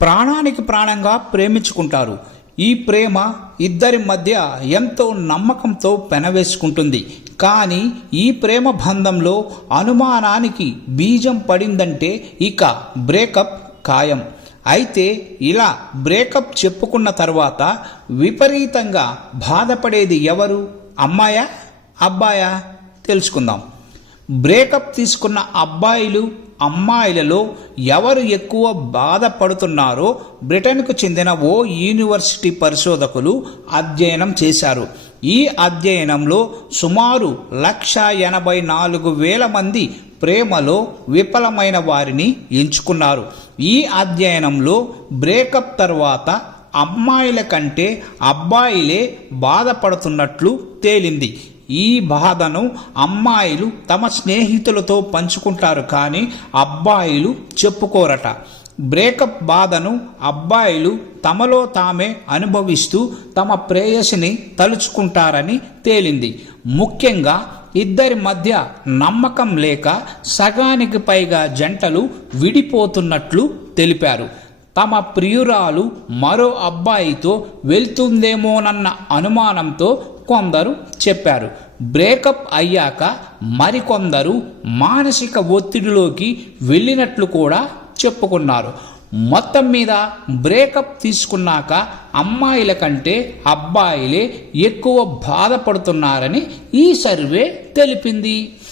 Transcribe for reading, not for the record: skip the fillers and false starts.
ప్రాణానికి ప్రాణంగా ప్రేమించుకుంటారు. ఈ ప్రేమ ఇద్దరి మధ్య ఎంతో నమ్మకంతో పెనవేసుకుంటుంది. కానీ ఈ ప్రేమ బంధంలో అనుమానానికి బీజం పడిందంటే ఇక బ్రేకప్ ఖాయం. అయితే ఇలా బ్రేకప్ చెప్పుకున్న తర్వాత విపరీతంగా బాధపడేది ఎవరు? అమ్మాయా అబ్బాయా? తెలుసుకుందాం. బ్రేకప్ తీసుకున్న అబ్బాయిలు అమ్మాయిలలో ఎవరు ఎక్కువ బాధపడుతున్నారో బ్రిటన్కు చెందిన ఓ యూనివర్సిటీ పరిశోధకులు అధ్యయనం చేశారు. ఈ అధ్యయనంలో సుమారు 1,84,000 మంది ప్రేమలో విఫలమైన వారిని ఎంచుకున్నారు. ఈ అధ్యయనంలో బ్రేకప్ తర్వాత అమ్మాయిల కంటే అబ్బాయిలే బాధపడుతున్నట్లు తేలింది. ఈ బాధను అమ్మాయిలు తమ స్నేహితులతో పంచుకుంటారు, కానీ అబ్బాయిలు చెప్పుకోరట. బ్రేకప్ బాధను అబ్బాయిలు తమలో తామే అనుభవిస్తూ తమ ప్రేయసిని తలుచుకుంటారని తేలింది. ముఖ్యంగా ఇద్దరి మధ్య నమ్మకం లేక సగానికి పైగా జంటలు విడిపోతున్నట్లు తెలిపారు. తమ ప్రియురాలు మరో అబ్బాయితో వెళ్తుందేమోనన్న అనుమానంతో కొందరు చెప్పారు. బ్రేకప్ అయ్యాక మరికొందరు మానసిక ఒత్తిడిలోకి వెళ్ళినట్లు కూడా చెప్పుకున్నారు. మొత్తం మీద బ్రేకప్ తీసుకున్నాక అమ్మాయిల కంటే అబ్బాయిలే ఎక్కువ బాధపడుతున్నారని ఈ సర్వే తెలిపింది.